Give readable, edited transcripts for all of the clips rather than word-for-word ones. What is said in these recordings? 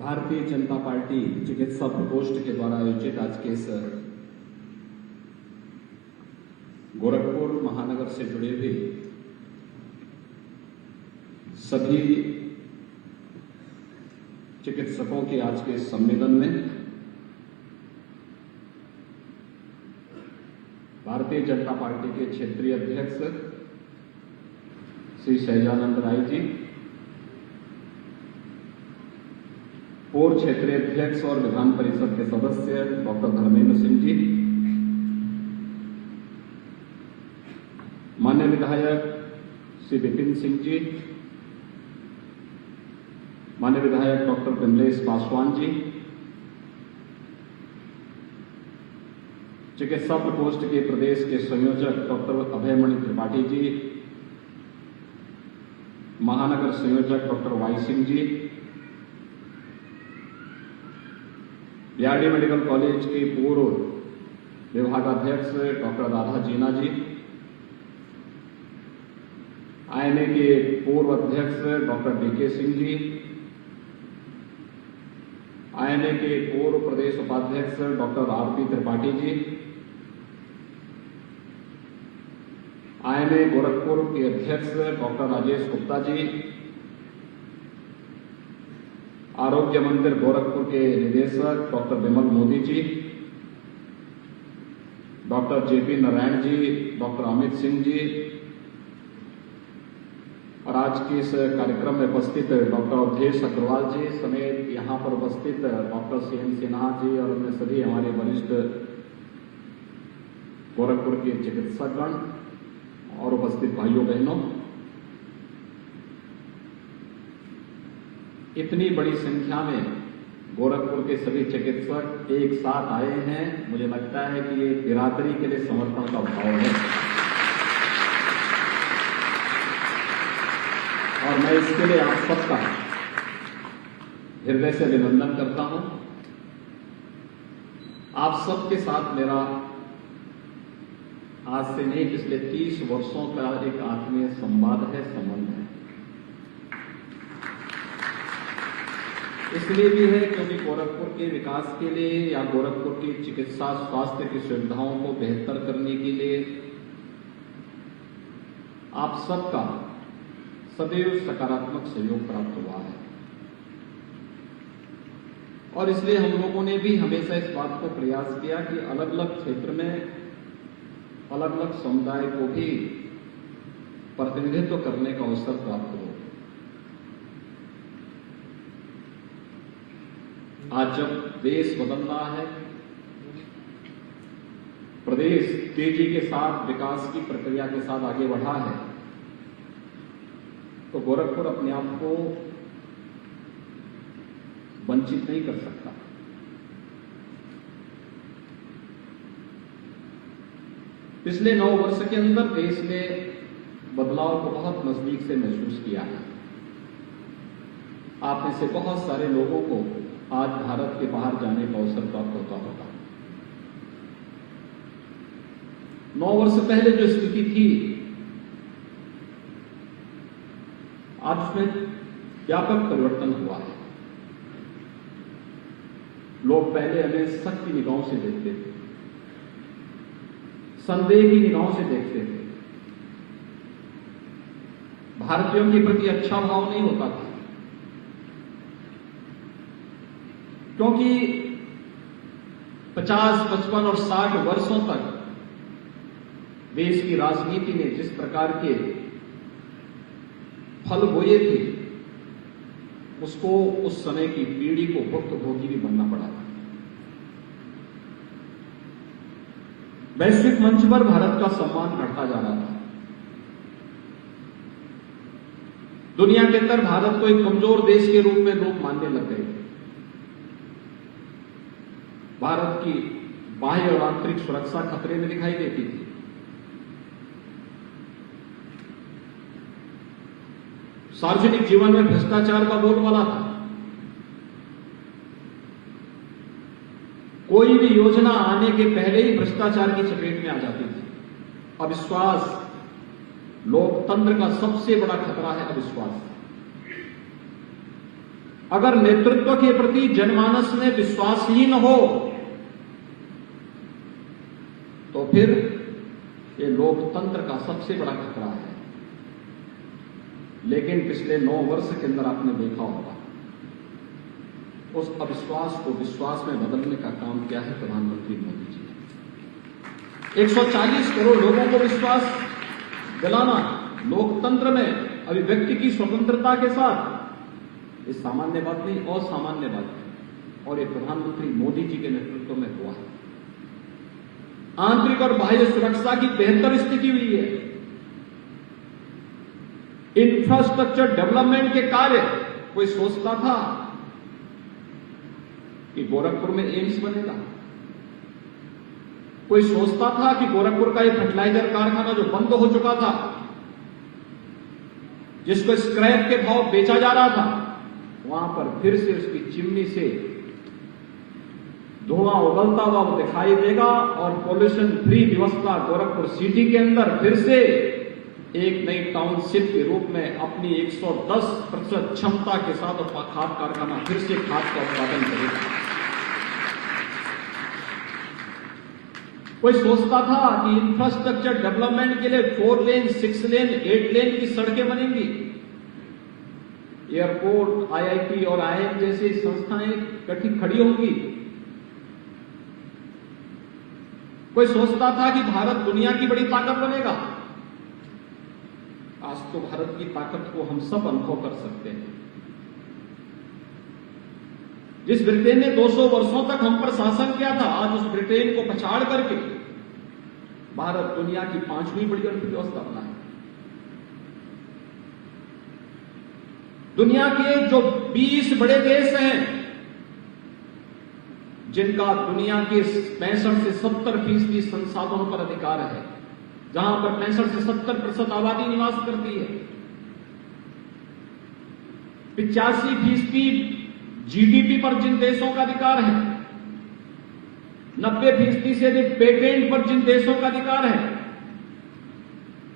Bharatiya Janata party चिकित्सा प्रकोष्ठ के द्वारा आयोजित आज के इस गोरखपुर महानगर से जुड़े हुए सभी चिकित्सकों के आज के सम्मेलन में भारतीय जनता पार्टी के क्षेत्रीय अध्यक्ष श्री सहजानंद राय जी, पूर्व क्षेत्रीय अध्यक्ष और विधान परिषद के सदस्य डॉक्टर धर्मेंद्र सिंह जी, माननीय विधायक श्री विपिन सिंह जी, माननीय विधायक डॉक्टर कमलेश पासवान जी, चिकित्सा प्रकोष्ठ के प्रदेश के संयोजक डॉक्टर अभयमणि त्रिपाठी जी, महानगर संयोजक doctor Y Singh ji, BRD medical college के पूर्व विभागाध्यक्ष डॉक्टर राधा जीना जी, आईएमए के पूर्व अध्यक्ष doctor DK Singh ji, IMA के पूर्व प्रदेश उपाध्यक्ष doctor RP Tripathi ji, IMA Gorakhpur के अध्यक्ष डॉक्टर राजेश गुप्ता जी, आरोग्य मंदिर गोरखपुर के निदेशक डॉक्टर विमल Modi ji, doctor JP Narayan ji, doctor Amit Singh ji, और आज के इस कार्यक्रम में उपस्थित डॉक्टर अवधेश अग्रवाल जी समेत यहां पर उपस्थित डॉक्टर सीएन सिन्हा जी और अन्य सभी हमारे वरिष्ठ गोरखपुर के चिकित्सकगण और उपस्थित भाइयों बहनों, इतनी बड़ी संख्या में गोरखपुर के सभी चिकित्सक एक साथ आए हैं। मुझे लगता है कि ये बिरादरी के लिए समर्पण का भाव है और मैं इसके लिए आप सबका हृदय से अभिनंदन करता हूं। आप सबके साथ मेरा आज से नहीं पिछले 30 वर्षों का एक आत्मीय संवाद है, संबंध है। इसलिए भी है क्योंकि गोरखपुर के विकास के लिए या गोरखपुर की चिकित्सा स्वास्थ्य की सुविधाओं को बेहतर करने के लिए आप सबका सदैव सकारात्मक सहयोग प्राप्त हुआ है और इसलिए हम लोगों ने भी हमेशा इस बात को प्रयास किया कि अलग अलग क्षेत्र में अलग अलग समुदाय को भी प्रतिनिधित्व करने का अवसर प्राप्त हो। आज जब देश बदल रहा है, प्रदेश तेजी के साथ विकास की प्रक्रिया के साथ आगे बढ़ा है, तो गोरखपुर अपने आप को वंचित नहीं कर सकता। पिछले 9 वर्ष के अंदर देश ने बदलाव को बहुत नजदीक से महसूस किया है। आप में से बहुत सारे लोगों को आज भारत के बाहर जाने का अवसर प्राप्त होता होगा। 9 वर्ष पहले जो स्थिति थी, आज उसमें व्यापक परिवर्तन हुआ है। लोग पहले हमें सख्त निगाहों से देखते थे, संदेह की निगाहों से देखते थे, भारतीयों के प्रति अच्छा भाव नहीं होता था, क्योंकि 50, 55 और 60 वर्षों तक देश की राजनीति ने जिस प्रकार के फल बोए थे, उसको उस समय की पीढ़ी को भुक्तभोगी भी बनना पड़ा था। वैश्विक मंच पर भारत का सम्मान बढ़ता जा रहा था। दुनिया के अंदर भारत को एक कमजोर देश के रूप में लोग मानने लग गए थे। भारत की बाह्य और आंतरिक सुरक्षा खतरे में दिखाई देती थी। सार्वजनिक जीवन में भ्रष्टाचार का बोलबाला था। कोई भी योजना आने के पहले ही भ्रष्टाचार की चपेट में आ जाती थी। अविश्वास, लोकतंत्र का सबसे बड़ा खतरा है अविश्वास। अगर नेतृत्व के प्रति जनमानस में विश्वासहीन हो तो फिर ये लोकतंत्र का सबसे बड़ा खतरा है। लेकिन पिछले 9 वर्ष के अंदर आपने देखा होगा उस अविश्वास को विश्वास में बदलने का काम किया है प्रधानमंत्री मोदी जी ने। 140 करोड़ लोगों को विश्वास दिलाना लोकतंत्र में अभिव्यक्ति की स्वतंत्रता के साथ, ये सामान्य बात नहीं, असामान्य बात है। और ये प्रधानमंत्री मोदी जी के नेतृत्व में हुआ है। आंतरिक और बाह्य सुरक्षा की बेहतर स्थिति हुई है। इंफ्रास्ट्रक्चर डेवलपमेंट के कार्य, कोई सोचता था कि गोरखपुर में एम्स बनेगा? कोई सोचता था कि गोरखपुर का ये फर्टिलाइजर कारखाना जो बंद हो चुका था, जिसको स्क्रैप के भाव बेचा जा रहा था, वहां पर फिर से उसकी चिमनी से धुआं उगलता हुआ दिखाई देगा और पॉल्यूशन फ्री व्यवस्था गोरखपुर सिटी के अंदर फिर से एक नई टाउनशिप के रूप में अपनी 110% क्षमता के साथ खाद कारखाना फिर से खाद का उत्पादन करेगा। कोई सोचता था कि इंफ्रास्ट्रक्चर डेवलपमेंट के लिए 4 लेन, 6 लेन, 8 लेन की सड़कें बनेंगी, एयरपोर्ट, आईआईटी और आईआईएम जैसी संस्थाएं खड़ी होंगी। कोई सोचता था कि भारत दुनिया की बड़ी ताकत बनेगा। आज तो भारत की ताकत को हम सब अनुभव कर सकते हैं। जिस ब्रिटेन ने 200 वर्षों तक हम पर शासन किया था, आज उस ब्रिटेन को पछाड़ करके भारत दुनिया की 5वीं बड़ी अर्थव्यवस्था बना है। दुनिया के जो 20 बड़े देश हैं, जिनका दुनिया के 65 से 70% संसाधनों पर अधिकार है, जहां पर 65 से 70% आबादी निवास करती है, 85% जीडीपी पर जिन देशों का अधिकार है, 90% से अधिक पेटेंट पर जिन देशों का अधिकार है,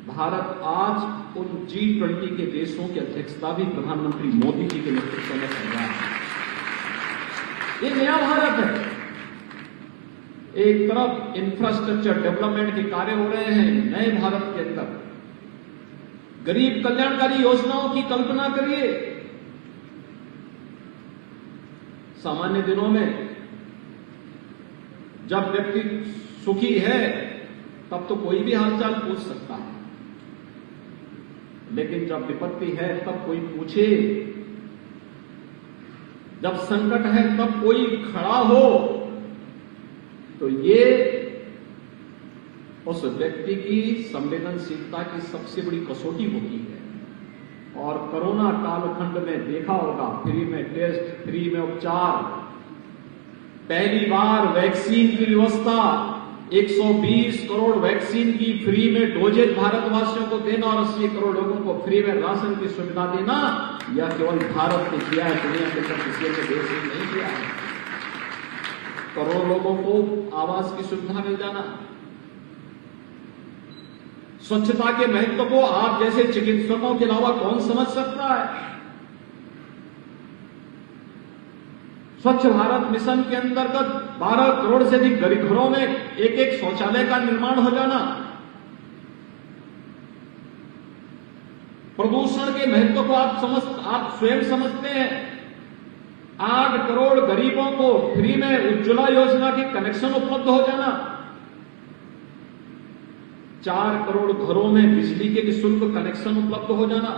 भारत आज उन G20 के देशों की अध्यक्षता भी प्रधानमंत्री मोदी जी के नेतृत्व में कर रहा है। ये नया भारत है। एक तरफ इंफ्रास्ट्रक्चर डेवलपमेंट के कार्य हो रहे हैं नए भारत के अंदर। गरीब कल्याणकारी योजनाओं की कल्पना करिए। सामान्य दिनों में जब व्यक्ति सुखी है तब तो कोई भी हालचाल पूछ सकता है, लेकिन जब विपत्ति है तब कोई पूछे, जब संकट है तब कोई खड़ा हो, तो ये उस व्यक्ति की संवेदनशीलता की सबसे बड़ी कसौटी होती है। और कोरोना कालखंड में देखा होगा, फ्री में टेस्ट, फ्री में उपचार, पहली बार वैक्सीन की व्यवस्था, 120 करोड़ वैक्सीन की फ्री में डोजेज भारतवासियों को देना और 80 करोड़ लोगों को फ्री में राशन की सुविधा देना, यह केवल भारत ने किया है, दुनिया के अंदर किसी अन्य देश ने नहीं किया है। करोड़ों लोगों को आवास की सुविधा मिल जाना, स्वच्छता के महत्व को आप जैसे चिकित्सकों के अलावा कौन समझ सकता है। स्वच्छ भारत मिशन के अंतर्गत 12 करोड़ से अधिक गरीब घरों में एक शौचालय का निर्माण हो जाना, प्रदूषण के महत्व को आप स्वयं समझते हैं। 8 करोड़ गरीबों को फ्री में उज्ज्वला योजना के कनेक्शन उपलब्ध हो जाना, 4 करोड़ घरों में बिजली के निःशुल्क कनेक्शन उपलब्ध हो जाना,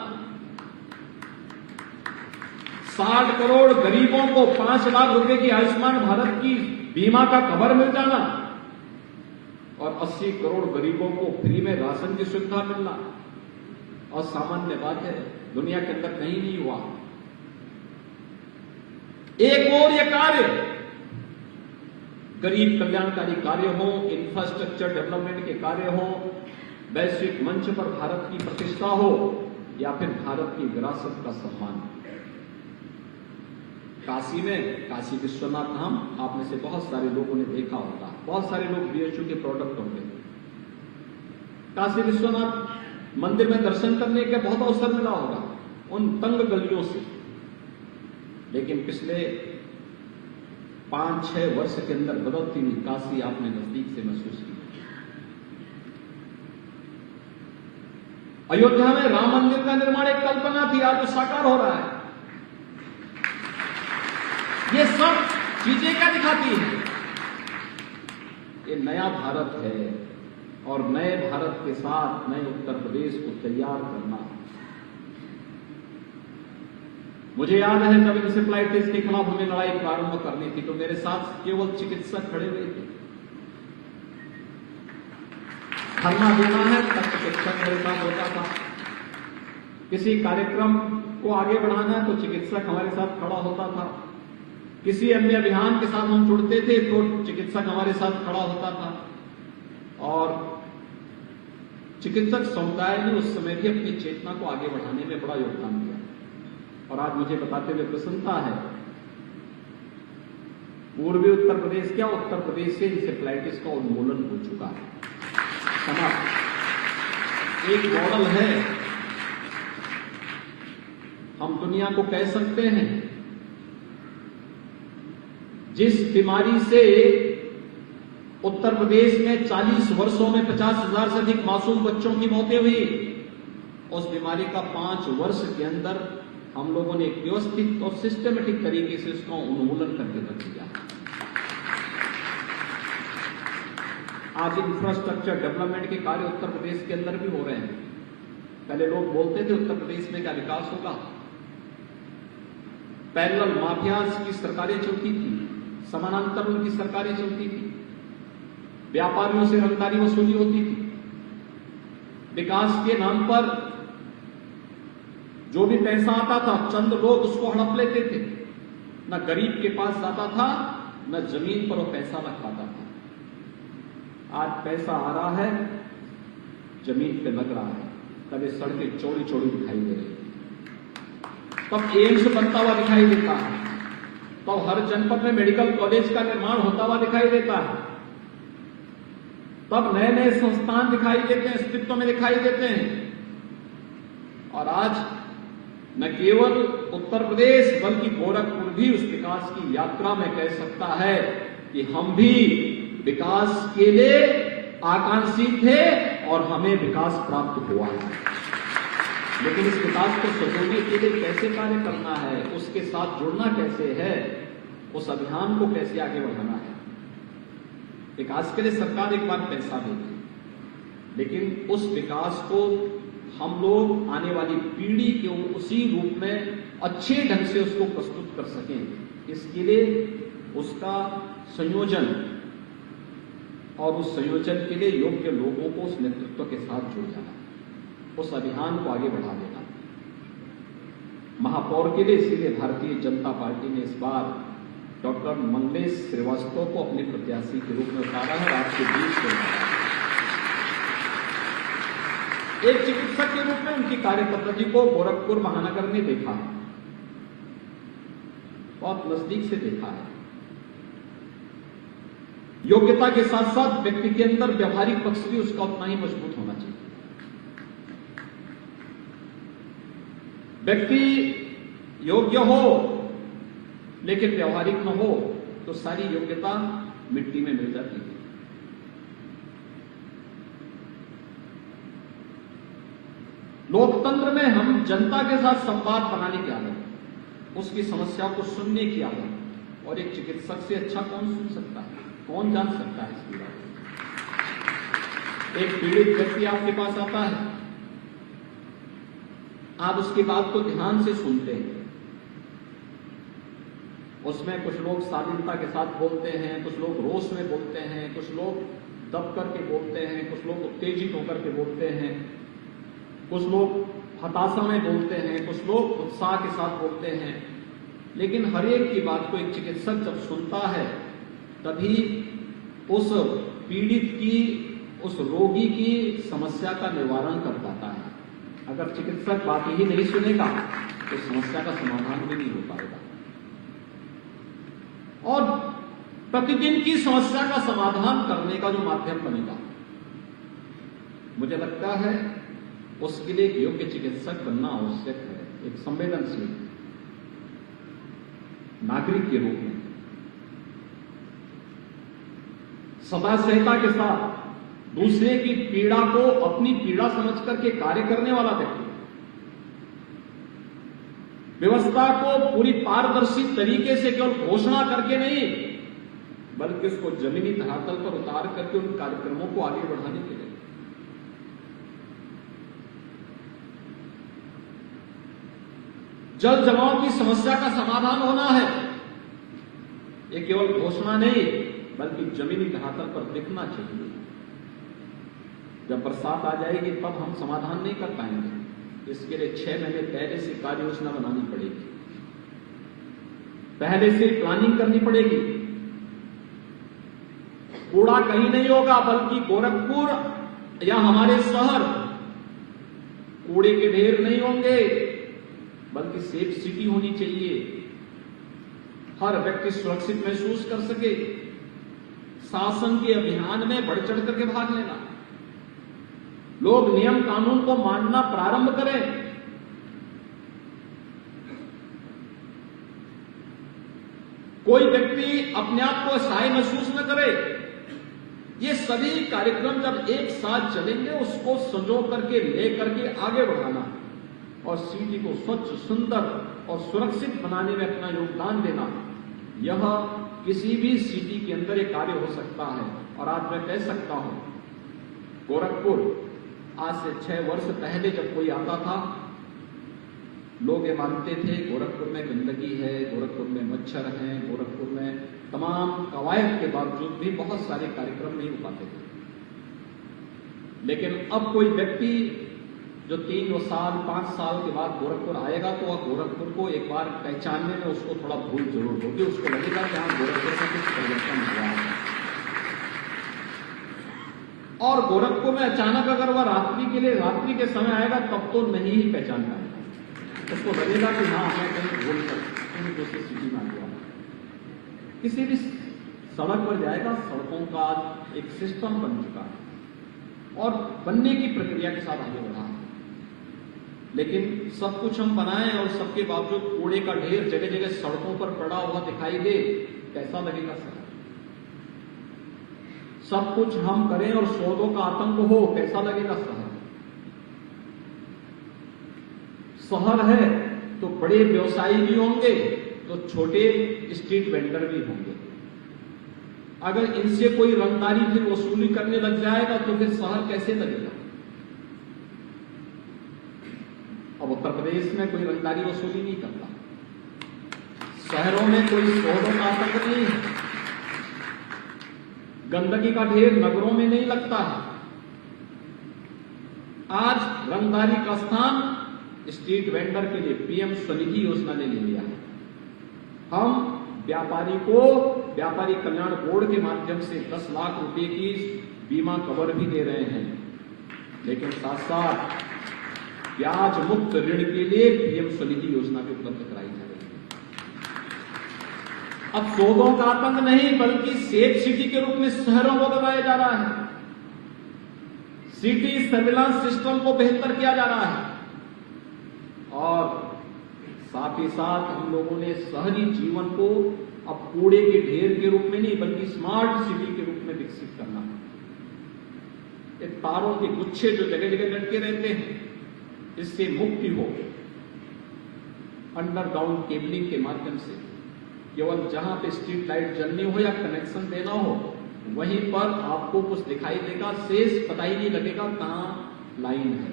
60 करोड़ गरीबों को 5 लाख रुपए की आयुष्मान भारत की बीमा का कवर मिल जाना और 80 करोड़ गरीबों को फ्री में राशन की सुविधा मिलना। और सामान्य बात है, दुनिया के अंदर कहीं नहीं हुआ। एक और ये कार्य, गरीब कल्याणकारी कार्य हो, इंफ्रास्ट्रक्चर डेवलपमेंट के कार्य हो, वैश्विक मंच पर भारत की प्रतिष्ठा हो, या फिर भारत की विरासत का सम्मान। काशी में काशी विश्वनाथ धाम आप में से बहुत सारे लोगों ने देखा होगा, बहुत सारे लोग बीएचयू के प्रोडक्ट होंगे। काशी विश्वनाथ मंदिर में दर्शन करने का बहुत अवसर मिला होगा। उन तंग गलियों से लेकिन पिछले 5-6 वर्ष के अंदर बदलती हुई काशी आपने नजदीक से महसूस की। अयोध्या में राम मंदिर का निर्माण एक कल्पना थी, आज तो साकार हो रहा है। ये सब चीजें क्या दिखाती हैं? ये नया भारत है और नए भारत के साथ नए उत्तर प्रदेश को तैयार करना। मुझे याद है जब इंसेफ्लाइटिस के खिलाफ हमें लड़ाई प्रारंभ करनी थी तो मेरे साथ केवल चिकित्सक खड़े हुए थे। धरना देना है तब चिकित्सक मेरे साथ होता था, किसी कार्यक्रम को आगे बढ़ाना है तो चिकित्सक हमारे साथ खड़ा होता था, किसी अन्य अभियान के साथ हम जुड़ते थे तो चिकित्सक हमारे साथ खड़ा होता था। और चिकित्सक समुदाय ने उस समय भी अपनी चेतना को आगे बढ़ाने में बड़ा योगदान दिया। और आज मुझे बताते हुए प्रसन्नता है, पूर्वी उत्तर प्रदेश क्या उत्तर प्रदेश से इंसेफ्लाइटिस का उन्मूलन हो चुका है। समाप्त। एक मॉडल है, हम दुनिया को कह सकते हैं जिस बीमारी से उत्तर प्रदेश में 40 वर्षों में 50,000 से अधिक मासूम बच्चों की मौतें हुई, उस बीमारी का 5 वर्ष के अंदर हम लोगों ने एक व्यवस्थित और सिस्टमेटिक तरीके से उसका उन्मूलन करके रख दिया। आज इंफ्रास्ट्रक्चर डेवलपमेंट के कार्य उत्तर प्रदेश के अंदर भी हो रहे हैं। पहले लोग बोलते थे उत्तर प्रदेश में क्या विकास होगा, पैरेलल माफियाज की सरकारें चलती थी, समानांतर उनकी सरकारें चलती थी, व्यापारियों से रंगदारी वसूली होती थी, विकास के नाम पर जो भी पैसा आता था चंद लोग उसको हड़प लेते थे, न गरीब के पास जाता था न जमीन पर वो पैसा रख पाता था। आज पैसा आ रहा है, जमीन पे लग रहा है, तब ये सड़कें चौड़ी चौड़ी दिखाई दे रही है, तब एम्स बनता हुआ दिखाई देता है, तो हर जनपद में मेडिकल कॉलेज का निर्माण होता हुआ दिखाई देता है, तब नए नए संस्थान दिखाई देते हैं, अस्तित्व में दिखाई देते हैं। और आज न केवल उत्तर प्रदेश बल्कि गोरखपुर भी उस विकास की यात्रा में कह सकता है कि हम भी विकास के लिए आकांक्षी थे और हमें विकास प्राप्त हुआ है। लेकिन इस विकास को सजोने के लिए कैसे कार्य करना है, उसके साथ जुड़ना कैसे है, उस अभियान को कैसे आगे बढ़ाना है। विकास के लिए सरकार एक बार पैसा देती, लेकिन उस विकास को हम लोग आने वाली पीढ़ी के उसी रूप में अच्छे ढंग से उसको प्रस्तुत कर सकें, इसके लिए उसका संयोजन और उस संयोजन के लिए योग्य लोगों को उस नेतृत्व के साथ जुड़ जाना, उस अभियान को आगे बढ़ा देना। महापौर के लिए इसीलिए भारतीय जनता पार्टी ने इस बार डॉक्टर मंगलेश श्रीवास्तव को अपने प्रत्याशी के रूप में उतारा है। आपके बीच से एक चिकित्सक के रूप में उनकी कार्यपद्धति को गोरखपुर महानगर में देखा है, बहुत नजदीक से देखा है। योग्यता के साथ साथ व्यक्ति के अंदर व्यवहारिक पक्ष भी उसका उतना ही मजबूत होना चाहिए। व्यक्ति योग्य हो लेकिन व्यवहारिक न हो तो सारी योग्यता मिट्टी में मिल जाती है। लोकतंत्र में हम जनता के साथ संवाद बनाने की आदत, उसकी समस्या को सुनने की आदत, और एक चिकित्सक से अच्छा कौन सुन सकता है, कौन जान सकता है इसकी बात। एक पीड़ित व्यक्ति आपके पास आता है, आप उसकी बात को ध्यान से सुनते हैं, उसमें कुछ लोग शालीनता के साथ बोलते हैं, कुछ लोग रोष में बोलते हैं, कुछ लोग दब करके बोलते हैं, कुछ लोग उत्तेजित होकर के बोलते हैं, कुछ लोग हताशा में बोलते हैं, कुछ लोग उत्साह के साथ बोलते हैं। लेकिन हर एक की बात को एक चिकित्सक जब सुनता है तभी उस पीड़ित की, उस रोगी की समस्या का निवारण कर पाता है। अगर चिकित्सक बात ही नहीं सुनेगा तो समस्या का समाधान भी नहीं हो पाएगा, और प्रतिदिन की समस्या का समाधान करने का जो माध्यम बनेगा, मुझे लगता है उसके लिए एक योग्य चिकित्सक बनना आवश्यक है। एक संवेदनशील, नागरिक के रूप में सदा सहता के साथ दूसरे की पीड़ा को अपनी पीड़ा समझ करके कार्य करने वाला व्यक्ति, व्यवस्था को पूरी पारदर्शी तरीके से केवल घोषणा करके नहीं बल्कि उसको जमीनी धरातल पर उतार करके उन कार्यक्रमों को आगे बढ़ाने के लिए जल जमाव की समस्या का समाधान होना है। ये केवल घोषणा नहीं बल्कि जमीनी धरातल पर दिखना चाहिए। जब बरसात आ जाएगी तब हम समाधान नहीं कर पाएंगे। इसके लिए 6 महीने पहले से कार्य योजना बनानी पड़ेगी, पहले से प्लानिंग करनी पड़ेगी। कूड़ा कहीं नहीं होगा बल्कि गोरखपुर या हमारे शहर कूड़े के ढेर नहीं होंगे बल्कि सेफ सिटी होनी चाहिए। हर व्यक्ति सुरक्षित महसूस कर सके। शासन के अभियान में बढ़ चढ़ करके भाग लेना, लोग नियम कानून को मानना प्रारंभ करें। कोई व्यक्ति अपने आप को असहाय महसूस न करे। ये सभी कार्यक्रम जब एक साथ चलेंगे उसको संजो करके लेकर के आगे बढ़ाना और सिटी को स्वच्छ, सुंदर और सुरक्षित बनाने में अपना योगदान देना, यह किसी भी सिटी के अंदर एक कार्य हो सकता है। और आज मैं कह सकता हूं, गोरखपुर आज से 6 वर्ष पहले जब कोई आता था, लोग ये मानते थे गोरखपुर में गंदगी है, गोरखपुर में मच्छर हैं, गोरखपुर में तमाम कवायद के बावजूद भी बहुत सारे कार्यक्रम नहीं हो पाते थे। लेकिन अब कोई व्यक्ति जो 3 साल 5 साल के बाद गोरखपुर आएगा तो वह गोरखपुर को एक बार पहचानने में उसको थोड़ा भूल जरूर होगी। उसको लगेगा कि हाँ, गोरखपुर का कुछ परिवर्तन हुआ है। और गोरखपुर में अचानक अगर वह रात्रि के समय आएगा तब तो नहीं ही पहचान पाएगा। उसको लगेगा कि हाँ, मैं कहीं भूल कर दूसरी सिटी में आ गया। किसी भी सड़क पर जाएगा, सड़कों का एक सिस्टम बन चुका है और बनने की प्रक्रिया के साथ आगे बढ़ा है। लेकिन सब कुछ हम बनाएं और सबके बावजूद कूड़े का ढेर जगह जगह सड़कों पर पड़ा हुआ दिखाई दे, कैसा लगेगा सर? सब कुछ हम करें और सौदों का आतंक हो, कैसा लगेगा शहर? शहर है तो बड़े व्यवसायी भी होंगे तो छोटे स्ट्रीट वेंडर भी होंगे। अगर इनसे कोई रंगदारी फिर वसूली करने लग जाएगा तो फिर शहर कैसे लगेगा? अब उत्तर प्रदेश में कोई रंगदारी वसूली नहीं करता, शहरों में कोई सौदों का आतंक नहीं है, गंदगी का ढेर नगरों में नहीं लगता है। आज रंगदारी का स्थान स्ट्रीट वेंडर के लिए पीएम स्वनिधि योजना ने ले लिया है। हम व्यापारी कल्याण बोर्ड के माध्यम से 10 लाख रुपए की बीमा कवर भी दे रहे हैं, लेकिन साथ साथ ब्याज मुक्त ऋण के लिए पीएम स्वनिधि योजना भी उपलब्ध कराई जा रही है। अब सौदों का आतंक नहीं बल्कि सेफ सिटी के रूप में शहरों को बनाया जा रहा है। सिटी सर्विलांस सिस्टम को बेहतर किया जा रहा है और साथ ही साथ हम लोगों ने शहरी जीवन को अब कूड़े के ढेर के रूप में नहीं बल्कि स्मार्ट सिटी के रूप में विकसित करना है। ये तारों के गुच्छे जो जगह जगह लटके रहते हैं, इससे मुक्ति हो। अंडरग्राउंड केबलिंग के माध्यम से केवल जहां पे स्ट्रीट लाइट जलनी हो या कनेक्शन देना हो वहीं पर आपको कुछ दिखाई देगा, शेष पता ही नहीं लगेगा कहां लाइन है।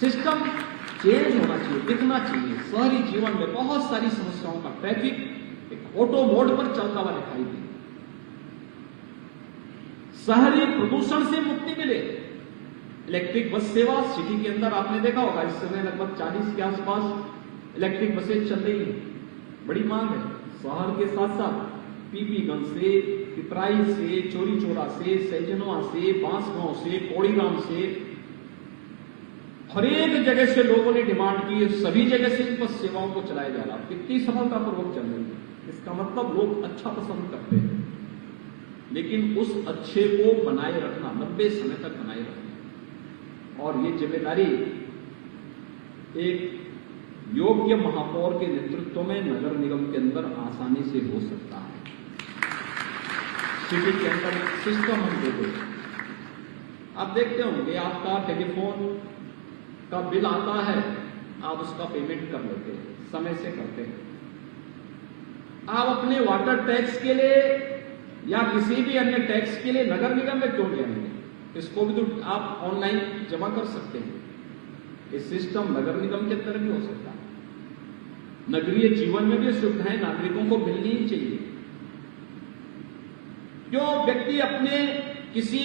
सिस्टम चेंज होना चाहिए, दिखना चाहिए। शहरी जीवन में बहुत सारी समस्याओं का ट्रैफिक एक ऑटो मोड पर चलता हुआ दिखाई दे। शहरी प्रदूषण से मुक्ति मिले। इलेक्ट्रिक बस सेवा सिटी के अंदर आपने देखा होगा, इस समय लगभग 40 के आसपास इलेक्ट्रिक बसें चल रही हैं। बड़ी मांग है। शहर के साथ साथ पीपीगंज से, पिपराई से, चोरी चौरा से, सैजनवा से, बांसगांव से, कौड़ीराम से, हर एक जगह से लोगों ने डिमांड की। सभी जगह से इन बस सेवाओं को चलाया जा रहा है। कितनी सफलतापूर्वक चल रही है। इसका मतलब लोग अच्छा पसंद करते हैं, लेकिन उस अच्छे को बनाए रखना, लंबे समय तक बनाए रखना, और ये जिम्मेदारी एक योग्य महापौर के नेतृत्व में नगर निगम के अंदर आसानी से हो सकता है। सिटी के अंदर एक सिस्टम हम दे दें। आप देखते होंगे आपका टेलीफोन का बिल आता है, आप उसका पेमेंट कर लेते हैं, समय से करते हैं। आप अपने वाटर टैक्स के लिए या किसी भी अन्य टैक्स के लिए नगर निगम में क्यों जाएंगे? इसको भी तो आप ऑनलाइन जमा कर सकते हैं। ये सिस्टम नगर निगम के अंदर भी हो सकता है। नगरीय जीवन में भी सुविधाएं नागरिकों को मिलनी ही चाहिए। जो व्यक्ति अपने किसी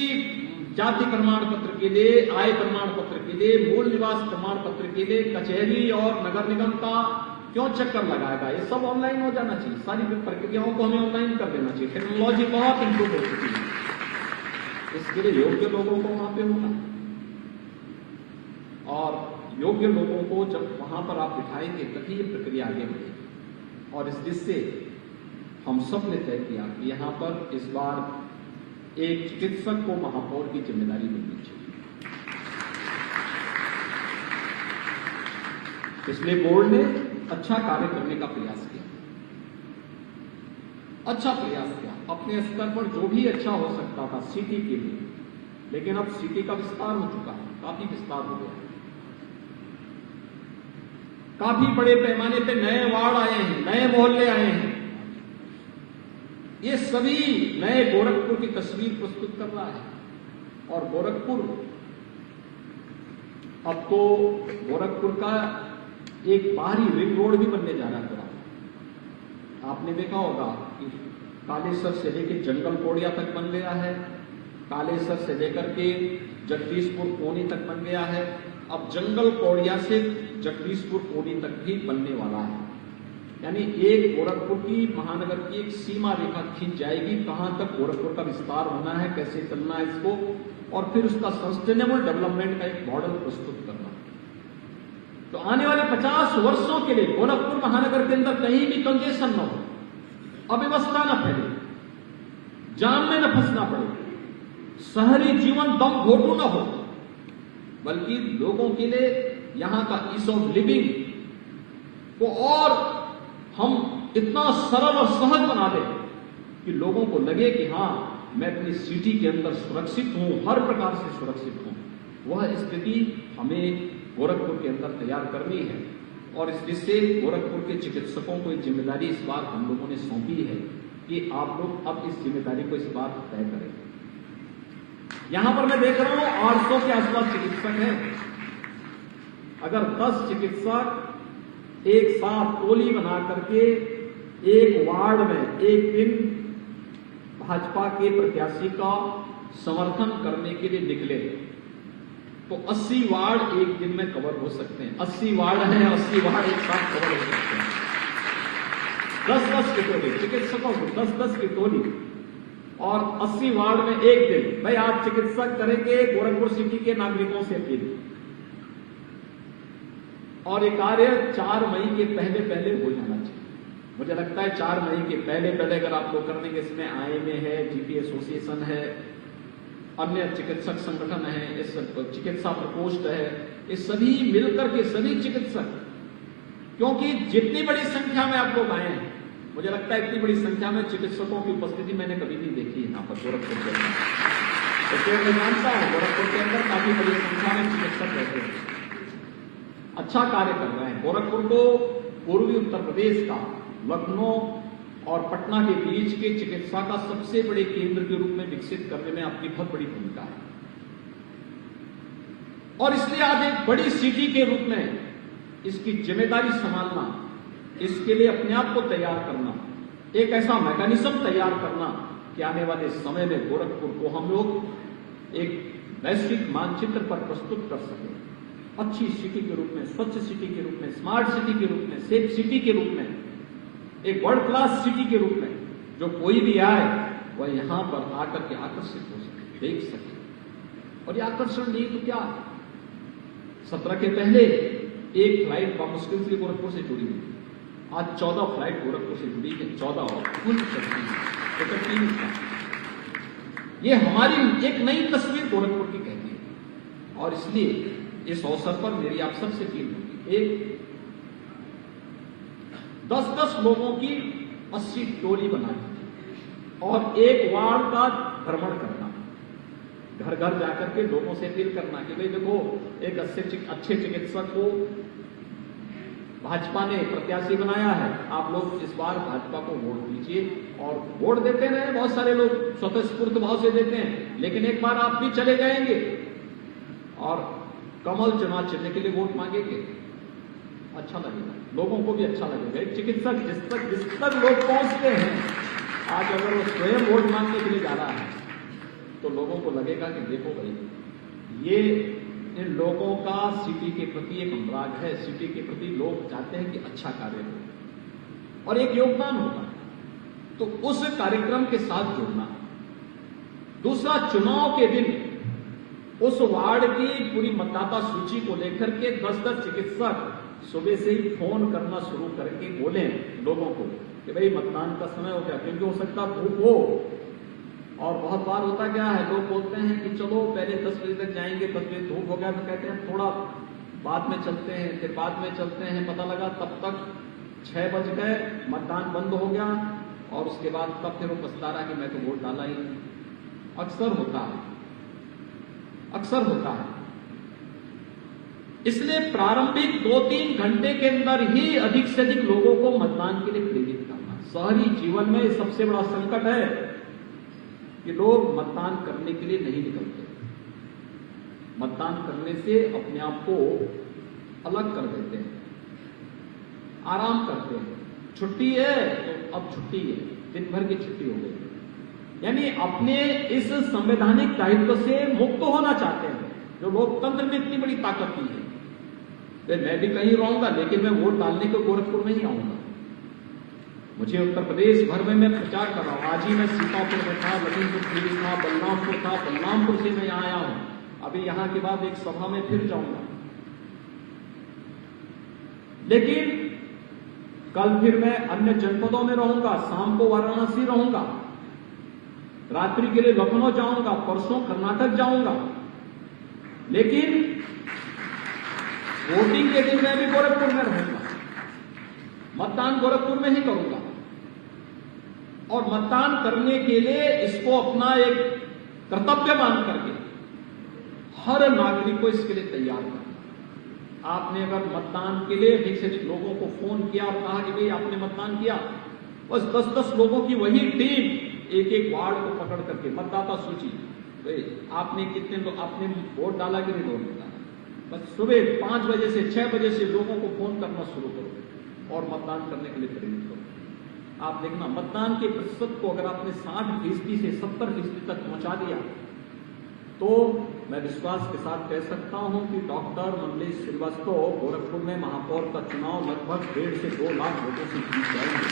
जाति प्रमाण पत्र के लिए, आय प्रमाण पत्र के लिए, मूल निवास प्रमाण पत्र के लिए कचहरी और नगर निगम का क्यों चक्कर लगाएगा? ये सब ऑनलाइन हो जाना चाहिए। सारी प्रक्रियाओं को हमें ऑनलाइन कर देना चाहिए। टेक्नोलॉजी बहुत इंप्रूव हो चुकी है। इसके लिए योग्य लोगों को वहां पे होना, और योग्य लोगों को जब वहां पर आप बिठाएंगे तभी ये प्रक्रिया आगे बढ़ेगी। और इस जिससे हम सब ने तय किया कि यहां पर इस बार एक चिकित्सक को महापौर की जिम्मेदारी मिलनी चाहिए। इसलिए बोर्ड ने अच्छा कार्य करने का प्रयास किया, अच्छा प्रयास किया अपने स्तर पर जो भी अच्छा हो सकता था सिटी के लिए। लेकिन अब सिटी का विस्तार हो चुका है, काफी विस्तार हो गया है। काफी बड़े पैमाने पे नए वार्ड आए हैं, नए मोहल्ले आए हैं। ये सभी नए गोरखपुर की तस्वीर प्रस्तुत कर रहा है। और गोरखपुर अब तो गोरखपुर का एक बाहरी रिंग रोड भी बनने जा रहा है। आपने देखा होगा कि कालेसर से लेकर जंगल कोड़िया तक बन गया है, कालेसर से लेकर के जगदीशपुर कोनी तक बन गया है। अब जंगल कोड़िया से जगदीशपुर कोनी तक भी बनने वाला है। यानी एक गोरखपुर की महानगर की एक सीमा रेखा खींच जाएगी, कहां तक गोरखपुर का विस्तार होना है, कैसे चलना है इसको, और फिर उसका सस्टेनेबल डेवलपमेंट का एक मॉडल प्रस्तुत करना। तो आने वाले 50 वर्षों के लिए गोरखपुर महानगर के अंदर कहीं भी कंजेशन न हो, अव्यवस्था न फैले, जाम में न फंसना पड़े, शहरी जीवन दम घोटू न हो, बल्कि लोगों के लिए यहां का ईज ऑफ लिविंग को और हम इतना सरल और सहज बना दें कि लोगों को लगे कि हां मैं अपनी सिटी के अंदर सुरक्षित हूं, हर प्रकार से सुरक्षित हूं। वह स्थिति हमें गोरखपुर के अंदर तैयार करनी है। और इस जिससे गोरखपुर के चिकित्सकों को एक जिम्मेदारी इस बार हम लोगों ने सौंपी है कि आप लोग अब इस जिम्मेदारी को इस बार तय करें। यहां पर मैं देख रहा हूं 800 के आसपास चिकित्सक हैं। अगर 10 चिकित्सक एक साथ टोली बना करके एक वार्ड में एक दिन भाजपा के प्रत्याशी का समर्थन करने के लिए निकले तो 80 वार्ड एक दिन में कवर हो सकते हैं। 80 वार्ड हैं, 80 वार्ड एक साथ कवर हो सकते हैं। 10-10 की टोली चिकित्सकों को, 10-10 की टोली और 80 वार्ड में एक दिन। भाई आप चिकित्सक करेंगे गोरखपुर सिटी के नागरिकों से अपील, और ये कार्य 4 मई के पहले पहले हो जाना चाहिए। मुझे लगता है 4 मई के पहले पहले अगर आप लोग करने के, इसमें IMA है, GP एसोसिएशन है, अन्य चिकित्सक संगठन है, इस चिकित्सा प्रकोष्ठ है, ये सभी मिलकर के सभी चिकित्सक, क्योंकि जितनी बड़ी संख्या में आप लोग आए हैं, मुझे लगता है इतनी बड़ी संख्या में चिकित्सकों की उपस्थिति मैंने कभी नहीं देखी है यहाँ पर गोरखपुर के अंदर। तो मैं जानता हूँ गोरखपुर के अंदर काफी बड़ी संख्या में चिकित्सक रहते हैं, अच्छा कार्य कर रहे हैं। गोरखपुर को पूर्वी उत्तर प्रदेश का लखनऊ और पटना के बीच के चिकित्सा का सबसे बड़े केंद्र के रूप में विकसित करने में आपकी बहुत बड़ी भूमिका है। और इसलिए आज एक बड़ी सिटी के रूप में इसकी जिम्मेदारी संभालना, इसके लिए अपने आप को तैयार करना, एक ऐसा मैकेनिज्म तैयार करना कि आने वाले समय में गोरखपुर को हम लोग एक वैश्विक मानचित्र पर प्रस्तुत कर सकें। अच्छी सिटी के रूप में, स्वच्छ सिटी के रूप में, स्मार्ट सिटी के रूप में, सेफ सिटी के रूप में, एक वर्ल्ड क्लास सिटी के रूप में, जो कोई भी आए वह यहां पर आकर के आकर्षित हो सके, देख सके। और ये आकर्षण नहीं तो क्या, 17 के पहले एक फ्लाइट मुश्किल से गोरखपुर से जुड़ी हुई, आज 14 फ्लाइट गोरखपुर से जुड़ी है, 14 और फुल चलती है। ये हमारी एक नई तस्वीर गोरखपुर की कहती है। और इसलिए इस अवसर पर मेरी आप सबसे अपील होगी, एक 10-10 लोगों की 80 टोली बनानी और एक वार्ड का भ्रमण करना, घर घर जाकर के लोगों से अपील करना कि भाई देखो, एक अच्छे चिकित्सक को भाजपा ने प्रत्याशी बनाया है, आप लोग इस बार भाजपा को वोट दीजिए। और वोट देते रहे, बहुत सारे लोग स्वतःस्फूर्त भाव से देते हैं, लेकिन एक बार आप भी चले जाएंगे और कमल चुनाव चिन्ह के लिए वोट मांगेंगे, अच्छा लगेगा, लोगों को भी अच्छा लगेगा। एक चिकित्सक जिस तक लोग पहुंचते हैं, आज अगर वो स्वयं वोट मांगने के लिए जा रहा है तो लोगों को लगेगा कि देखो भाई, ये इन लोगों का सिटी के प्रति एक अनुराग है, सिटी के प्रति लोग चाहते हैं कि अच्छा कार्य हो और एक योगदान होगा, तो उस कार्यक्रम के साथ जुड़ना। दूसरा, चुनाव के दिन उस वार्ड की पूरी मतदाता सूची को लेकर के 10-10 चिकित्सक सुबह से ही फोन करना शुरू करके बोले लोगों को कि भाई मतदान का समय हो गया, क्योंकि हो सकता धूप हो। और बहुत बार होता क्या है, लोग बोलते हैं कि चलो पहले 10 बजे तक जाएंगे, 10 बजे धूप हो गया तो कहते हैं थोड़ा बाद में चलते हैं, फिर बाद में चलते हैं, पता लगा तब तक 6 बज गए, मतदान बंद हो गया और उसके बाद तब फिर वो पछता रहा कि मैं तो वोट डाला ही नहीं। अक्सर होता है, अक्सर होता है। इसलिए प्रारंभिक 2-3 घंटे के अंदर ही अधिक से अधिक लोगों को मतदान के लिए प्रेरित करना। शहरी जीवन में सबसे बड़ा संकट है कि लोग मतदान करने के लिए नहीं निकलते, मतदान करने से अपने आप को अलग कर देते हैं, आराम करते हैं। छुट्टी है तो अब छुट्टी है, दिन भर की छुट्टी हो गई, यानी अपने इस संवैधानिक दायित्व से मुक्त होना चाहते हैं। जो लोकतंत्र में इतनी बड़ी ताकत की है, मैं भी कहीं रहूंगा लेकिन मैं वोट डालने को गोरखपुर में ही आऊंगा। मुझे उत्तर प्रदेश भर में मैं प्रचार कर रहा हूं। आज ही मैं सीतापुर में था, लखीमपुर खीरी था, बलरामपुर था, बलरामपुर से मैं यहां आया हूं। अभी यहां के बाद एक सभा में फिर जाऊंगा, लेकिन कल फिर मैं अन्य जनपदों में रहूंगा, शाम को वाराणसी रहूंगा, रात्रि के लिए लखनऊ जाऊंगा, परसों कर्नाटक जाऊंगा, लेकिन वोटिंग के दिन मैं भी गोरखपुर में रहूंगा, मतदान गोरखपुर में ही करूंगा। और मतदान करने के लिए इसको अपना एक कर्तव्य मान करके हर नागरिक को इसके लिए तैयार करना। आपने अगर मतदान के लिए अधिक से अधिक लोगों को फोन किया और कहा कि भाई आपने मतदान किया, बस 10-10 लोगों की वही टीम एक वार्ड को पकड़ करके मतदाता सूची, आपने कितने लोग आपने वोट डाला कि नहीं वोट डाला, बस सुबह 5 बजे से 6 बजे से लोगों को फोन करना शुरू करो और मतदान करने के लिए प्रेरित करो। आप देखना, मतदान के प्रतिशत को अगर आपने 60% से 70% तक पहुंचा दिया तो मैं विश्वास के साथ कह सकता हूं कि डॉक्टर मंगलेश श्रीवास्तव गोरखपुर में महापौर का चुनाव लगभग 1.5 से 2 लाख वोटों से जीत जाएंगे।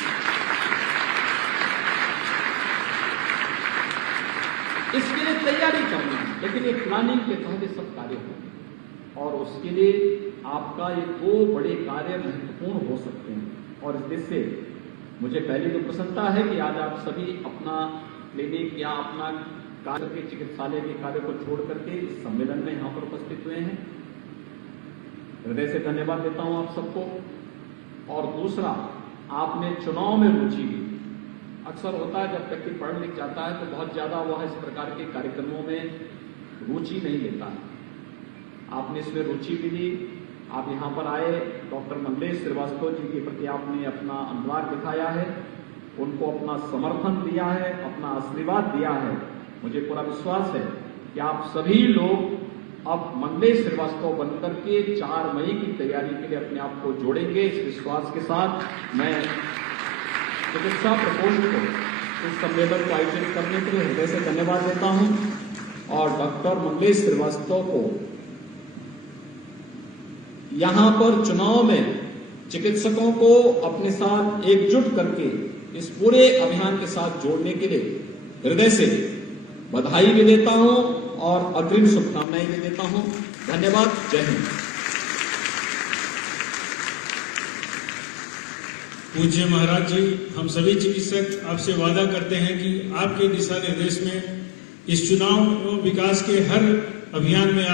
इसके लिए तैयारी करनी है, लेकिन एक प्लानिंग के तहत सब कार्य होंगे और उसके लिए आपका ये 2 बड़े कार्य महत्वपूर्ण हो सकते हैं। और इस देश से मुझे पहली तो प्रसन्नता है कि आज आप सभी अपना क्लिनिक या अपना कार्य के चिकित्सालय के कार्य को छोड़ करके इस सम्मेलन में यहां पर उपस्थित हुए हैं। हृदय से धन्यवाद देता हूं आप सबको। और दूसरा, आपने चुनाव में रुचि ली। अक्सर होता है जब व्यक्ति पढ़ लिख जाता है तो बहुत ज्यादा वह इस प्रकार के कार्यक्रमों में रुचि नहीं लेता है। आपने इसमें रुचि भी ली, आप यहाँ पर आए, डॉक्टर मंगलेश श्रीवास्तव जी के प्रति आपने अपना अनुराग दिखाया है, उनको अपना समर्थन दिया है, अपना आशीर्वाद दिया है। मुझे पूरा विश्वास है कि आप सभी लोग अब मंगलेश श्रीवास्तव बनकर के 4 मई की तैयारी के लिए अपने आप को जोड़ेंगे। इस विश्वास के साथ मैं चिकित्सा प्रकोष्ठ को इस सम्मेलन को आयोजित करने के लिए हृदय से धन्यवाद देता हूं और डॉक्टर मंगलेश श्रीवास्तव को यहां पर चुनाव में चिकित्सकों को अपने साथ एकजुट करके इस पूरे अभियान के साथ जोड़ने के लिए हृदय से बधाई भी देता हूं और अग्रिम शुभकामनाएं भी देता हूं। धन्यवाद। जय हिंद। पूज्य महाराज जी, हम सभी चिकित्सक आपसे वादा करते हैं कि आपके दिशा निर्देश में इस चुनाव विकास के हर अभियान में